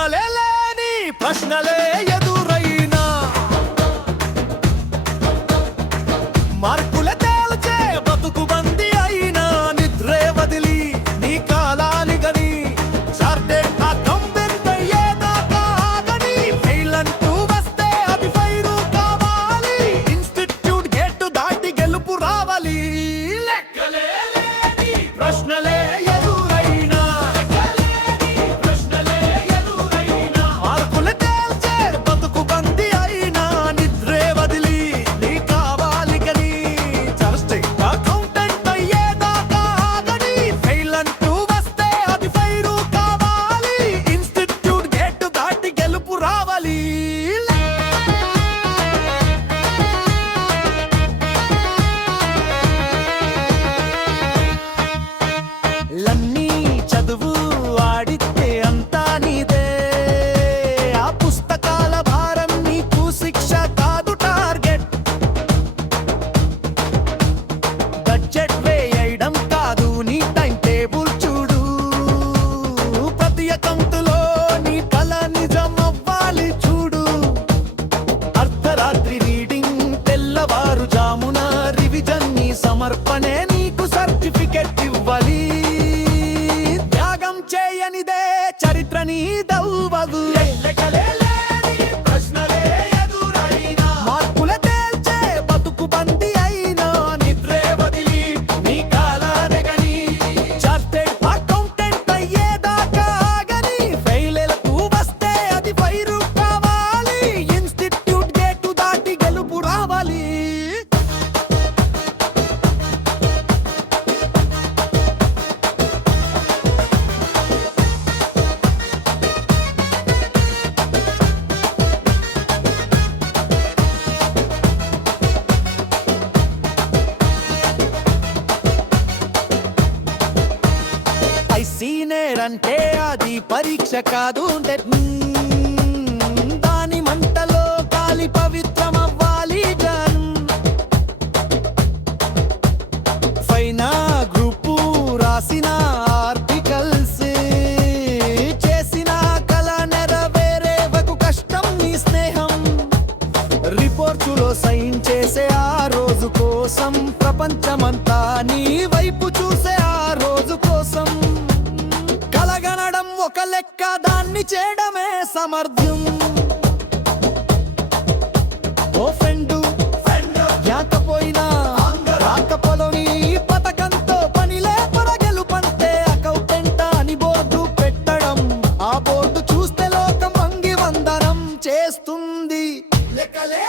లెక్కలేని ప్రశ్నలే ఎదురైనా మార్కుల తేల్చే బతుకు బంది అయినా నిద్రే వదిలి నీ కాలాలి గని చార్టెడ్ అకౌంటెంట్ అయ్యేదాకా ఆగని ఫెయిల్ అంటూ వస్తే అది ఫైరు కావాలి ఇన్స్టిట్యూట్ గేట్ దాటి గెలుపు రావాలి లెక్కలేని ప్రశ్నలే ఎదురైనా మార్కుల తేల్చే బతుకు బంది అయినా నిద్రే వదిలి నీ కావాలి గని చార్టెడ్ అకౌంటెంట్ అయ్యేదాకా ఆగని ఫెయిల్ అంటూ వస్తే అది ఫైరు కావాలి ఇన్స్టిట్యూట్ గేట్ దాటి గెలుపు రావాలి లన్నీ చదువు ఆడితే అంతా నీదే ఆ పుస్తకాల భారం నీకు శిక్ష కాదు టార్గెట్ బడ్జెట్ వేయడం కాదు నీ టైం టేబుల్ చూడు ప్రతి అకౌంటులో నీ కల నిజం అవ్వాలి చూడు అర్ధరాత్రి రీడింగ్ తెల్లవారు జామున రివిజన్ నీ సమర్పణే నీకు సర్టిఫికెట్ ఇవ్వాలి త్యాగం చేయనిదే చరిత్ర నీదవ్వదు మార్కుల తేల్చే బతుకు బంది అయినా నిద్రే వదిలి నీ కాలానే గని చార్టెడ్ అకౌంటెంట్ అయ్యేదాకా ఆగని ఫెయిల్లకు వస్తే అది ఫైరు కావాలి ఇన్స్టిట్యూట్ గేటు దాటి గెలుపు రావాలి సీనియర్ అంటే అది పరీక్ష కాదు దాని మంటలో కాలి పవిత్రమవ్వాలి జన్ ఫైనా గ్రూపు రాసిన ఆర్టికల్స్ చేసిన కళ నెరవేరేవకు కష్టం నీ స్నేహం రిపోర్టులో సైన్ చేసే ఆ రోజు కోసం ప్రపంచమంతా నీ వైపు చూసే ఆ రోజు కోసం కలగనడం ఒక లెక్క దాన్ని చేయడమే సమర్థ్యం ఓ ఫ్రెండు జ్ఞాకపోయినా రాకపోలోని పథకంతో పనిలే గెలుపంటే అకౌంటెంట్ అని బోర్డు పెట్టడం ఆ బోర్డు చూస్తే లోకం వంగి వందనం చేస్తుంది లెక్కలే